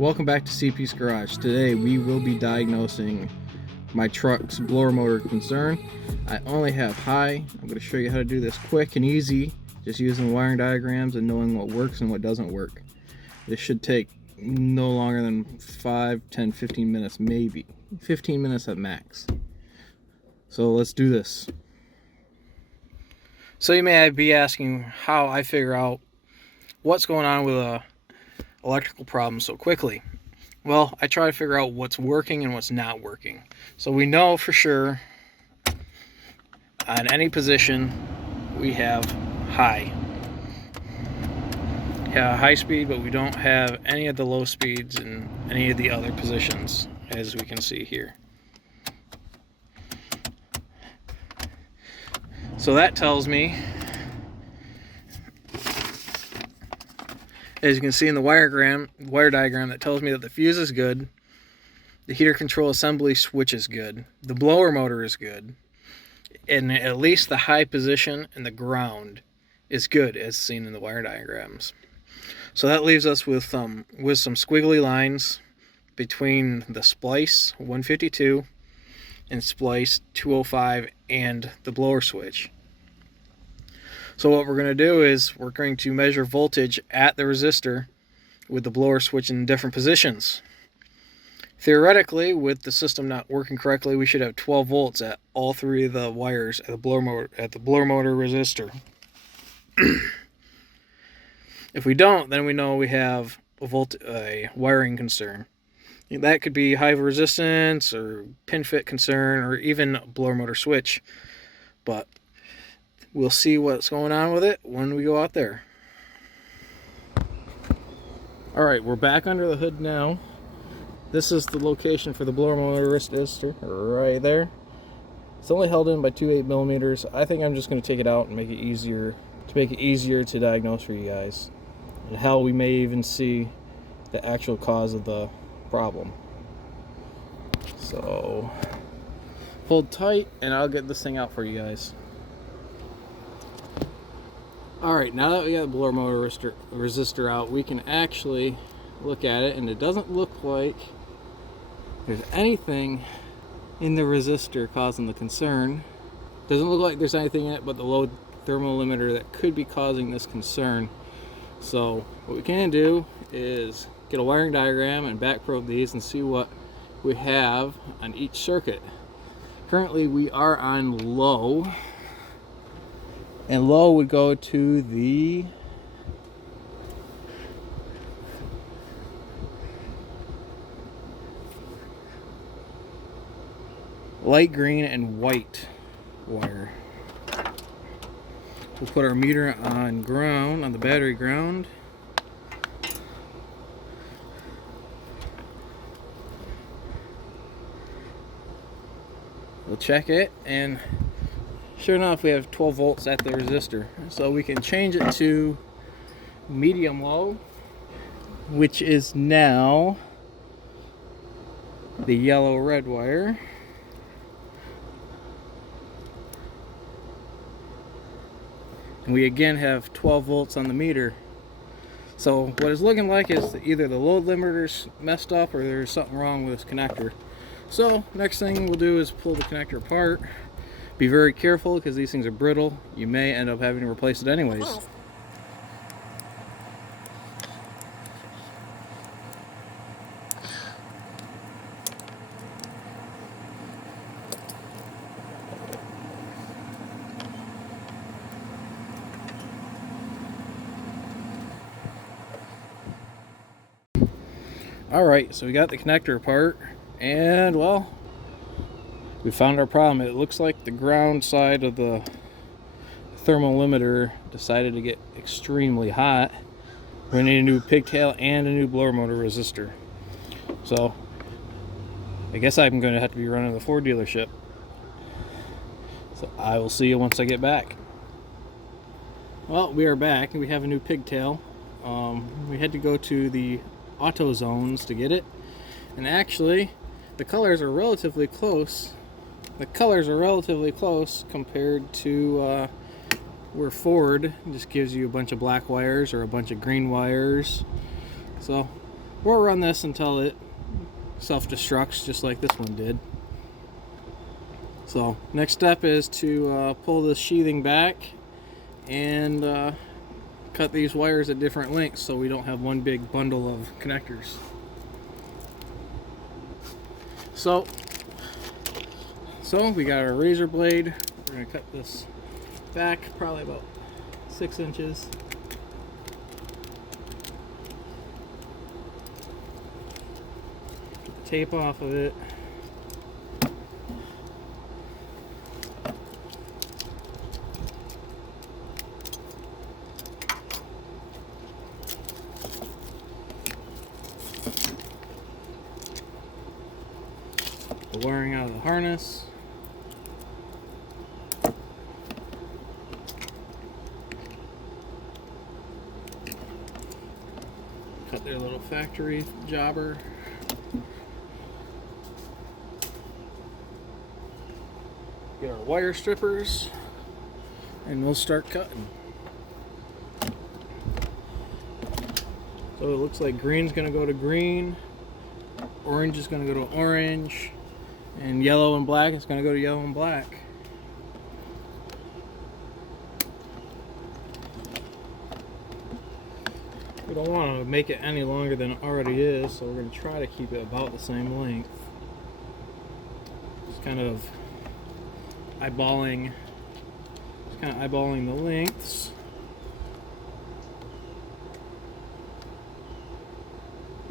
Welcome back to CP's Garage. Today we will be diagnosing my truck's blower motor concern. I only have high. I'm going to show you how to do this quick and easy, just using wiring diagrams and knowing what works and what doesn't work. This should take no longer than 5, 10, 15 minutes, maybe 15 minutes at max. So let's do this. So you may be asking how I figure out what's going on with a electrical problem so quickly. Well, I try to figure out what's working and what's not working. So we know for sure on any position we have high. Yeah, high speed, but we don't have any of the low speeds in any of the other positions, as we can see here. So that tells me, as you can see in the wire diagram, that tells me that the fuse is good, the heater control assembly switch is good, the blower motor is good, and at least the high position and the ground is good, as seen in the wire diagrams. So that leaves us with some squiggly lines between the splice 152 and splice 205 and the blower switch. So what we're going to do is we're going to measure voltage at the resistor with the blower switch in different positions. Theoretically, with the system not working correctly, we should have 12 volts at all three of the wires at the blower motor resistor. If we don't, then we know we have a wiring concern. That could be high resistance or pin fit concern or even a blower motor switch. But we'll see what's going on with it when we go out there. Alright, we're back under the hood now. This is the location for the blower motor resistor, right there. It's only held in by 2 8mm. I think I'm just going to take it out and make it easier to diagnose for you guys. And hell, we may even see the actual cause of the problem. So hold tight and I'll get this thing out for you guys. Alright, now that we got the blower motor resistor out, we can actually look at it, and it doesn't look like there's anything in the resistor causing the concern. Doesn't look like there's anything in it but the low thermal limiter that could be causing this concern. So what we can do is get a wiring diagram and back probe these and see what we have on each circuit. Currently we are on low, and low would go to the light green and white wire. We'll put our meter on ground, on the battery ground. We'll check it, and sure enough, we have 12 volts at the resistor. So we can change it to medium low, which is now the yellow red wire. And we again have 12 volts on the meter. So what it's looking like is either the load limiter's messed up or there's something wrong with this connector. So next thing we'll do is pull the connector apart. Be very careful because these things are brittle. You may end up having to replace it anyways. Alright, so we got the connector apart, and well, we found our problem. It looks like the ground side of the thermal limiter decided to get extremely hot. We need a new pigtail and a new blower motor resistor. So I guess I'm going to have to be running the Ford dealership. So I will see you once I get back. Well, we are back and we have a new pigtail. We had to go to the auto zones to get it, and actually the colors are relatively close. Compared to where Ford just gives you a bunch of black wires or a bunch of green wires. So or run this until it self-destructs just like this one did. So next step is to pull the sheathing back and cut these wires at different lengths so we don't have one big bundle of connectors. So we got our razor blade. We're going to cut this back probably about 6 inches. Get the tape off of it. The wiring out of the harness. Cut their little factory jobber. Get our wire strippers and we'll start cutting. So it looks like green's gonna go to green, orange is gonna go to orange, and yellow and black is gonna go to yellow and black. We don't want to make it any longer than it already is, so we're going to try to keep it about the same length. Just kind of eyeballing the lengths.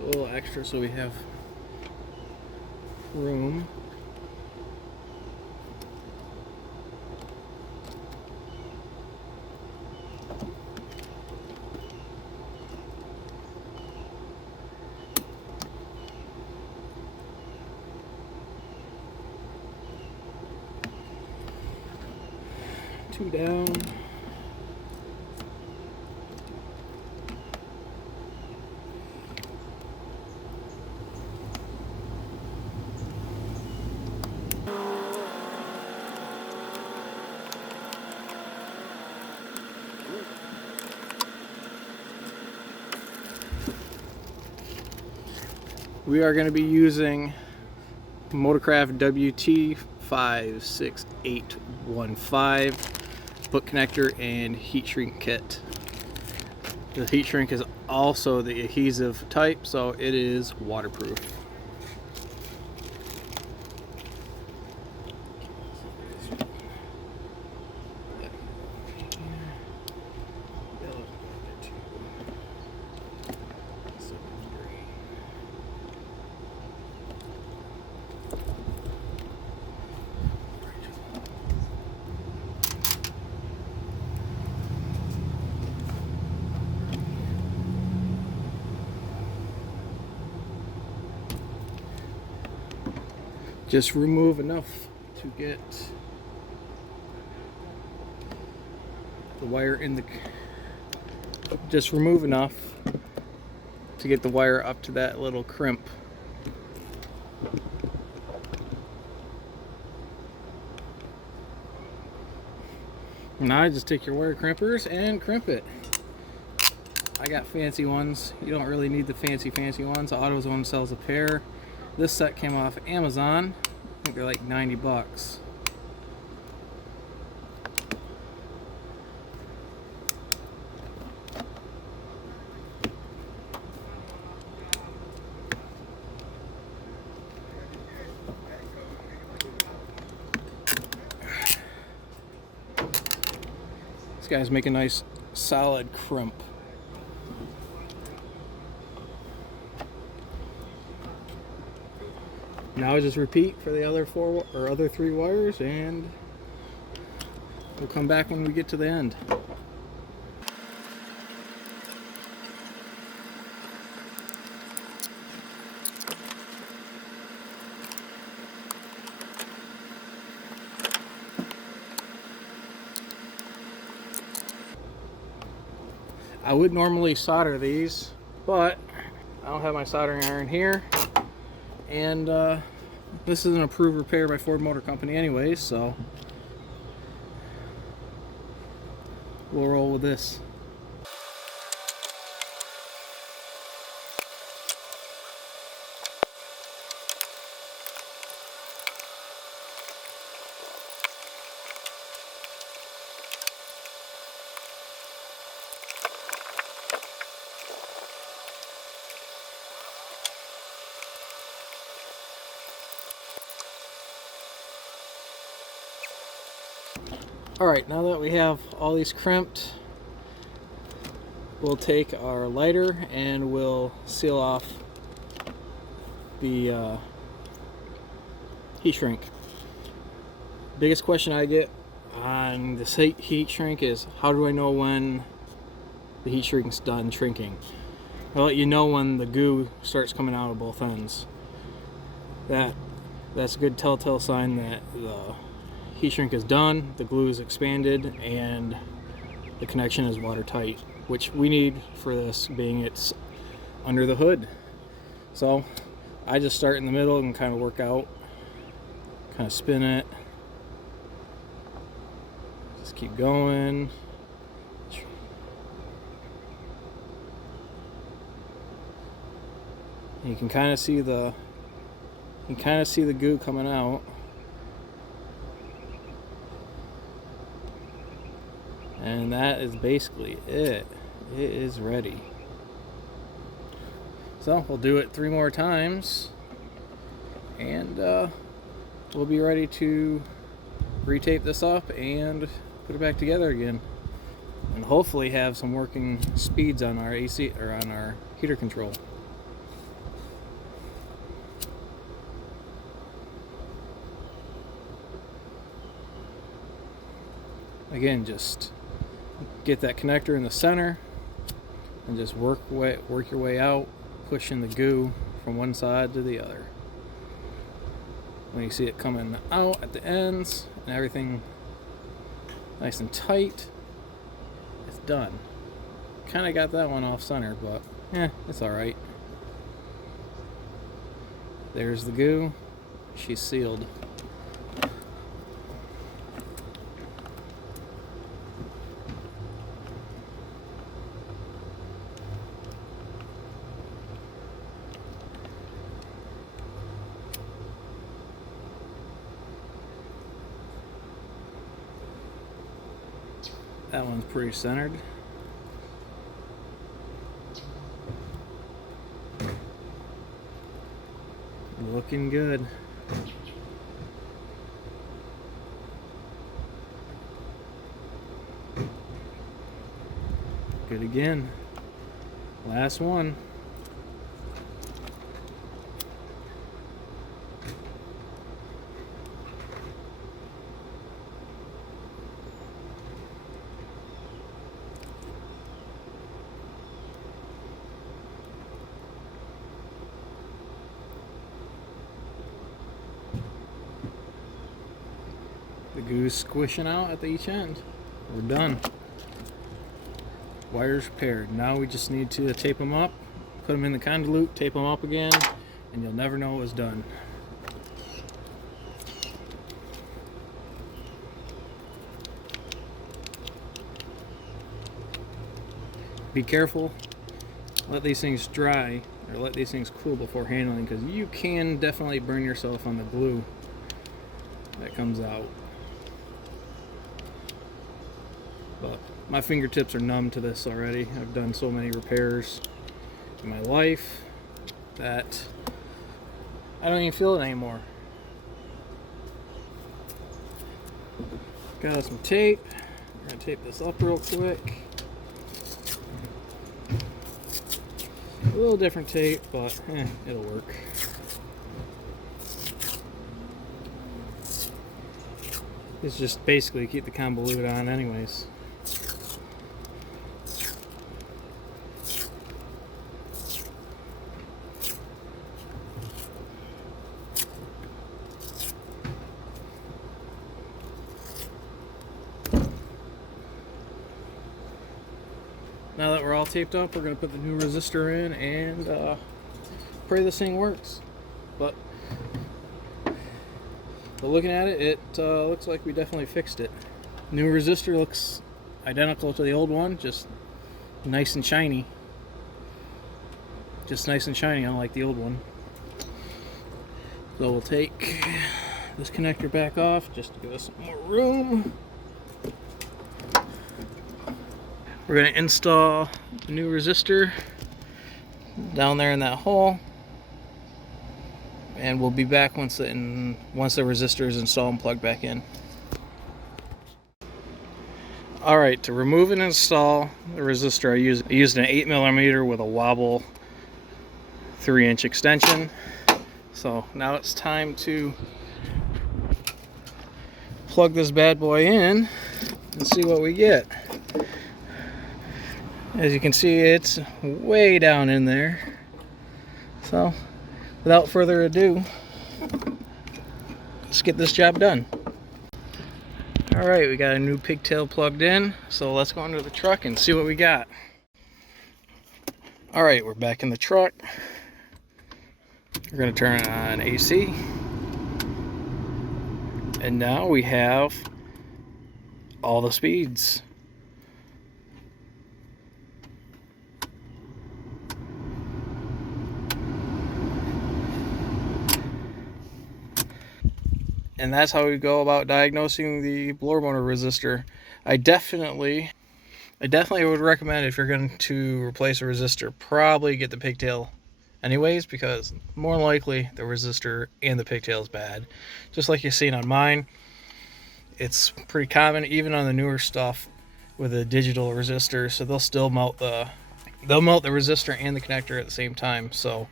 A little extra so we have room. Two down. We are going to be using Motorcraft WPT114 foot connector and heat shrink kit. The heat shrink is also the adhesive type, so it is waterproof. Just remove enough to get the wire in the... Just remove enough to get the wire up to that little crimp. Now I just take your wire crimpers and crimp it. I got fancy ones. You don't really need the fancy ones. AutoZone sells a pair. This set came off Amazon. I think they're like 90 bucks. These guys make a nice solid crimp. Now I just repeat for the other three wires, and we'll come back when we get to the end. I would normally solder these, but I don't have my soldering iron here. And this is an approved repair by Ford Motor Company anyways, so we'll roll with this. Alright, now that we have all these crimped, we'll take our lighter and we'll seal off the heat shrink. Biggest question I get on this heat shrink is, how do I know when the heat shrink's done shrinking? I'll let you know when the goo starts coming out of both ends. That's a good telltale sign that the heat shrink is done, the glue is expanded, and the connection is watertight, which we need for this, being it's under the hood. So I just start in the middle and kind of work out, kind of spin it, just keep going. You can kind of see the goo coming out. And that is basically it. It is ready. So we'll do it 3 more times, and we'll be ready to retape this up and put it back together again, and hopefully have some working speeds on our AC or on our heater control. Again, just get that connector in the center and just work your way out, pushing the goo from one side to the other. When you see it coming out at the ends and everything nice and tight, it's done. Kind of got that one off center, but it's alright. There's the goo. She's sealed. That one's pretty centered. Looking good. Good again. Last one. The goo's squishing out at each end. We're done. Wires repaired. Now we just need to tape them up, put them in the conduit loop, tape them up again, and you'll never know it was done. Be careful. Let these things dry, or let these things cool before handling, because you can definitely burn yourself on the glue that comes out. But my fingertips are numb to this already. I've done so many repairs in my life that I don't even feel it anymore. Got some tape. We're gonna tape this up real quick. A little different tape, but it'll work. It's just basically keep the convolute on anyways. Now that we're all taped up, we're going to put the new resistor in and pray this thing works. But looking at it, it looks like we definitely fixed it. New resistor looks identical to the old one, just nice and shiny. Just nice and shiny, unlike the old one. So we'll take this connector back off just to give us some more room. We're going to install the new resistor down there in that hole, and we'll be back once the resistor is installed and plugged back in. All right, to remove and install the resistor, I used an 8mm with a wobble 3-inch extension. So now it's time to plug this bad boy in and see what we get. As you can see, it's way down in there. So without further ado, let's get this job done. All right, we got a new pigtail plugged in, so let's go into the truck and see what we got. All right, we're back in the truck. We're going to turn on AC. And now we have all the speeds. And that's how we go about diagnosing the blower motor resistor. I definitely would recommend, if you're going to replace a resistor, probably get the pigtail anyways, because more likely the resistor and the pigtail is bad. Just like you've seen on mine, it's pretty common even on the newer stuff with a digital resistor, so they'll still melt the resistor and the connector at the same time. So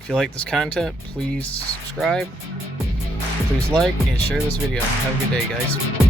if you like this content, please subscribe. Please like and share this video. Have a good day, guys.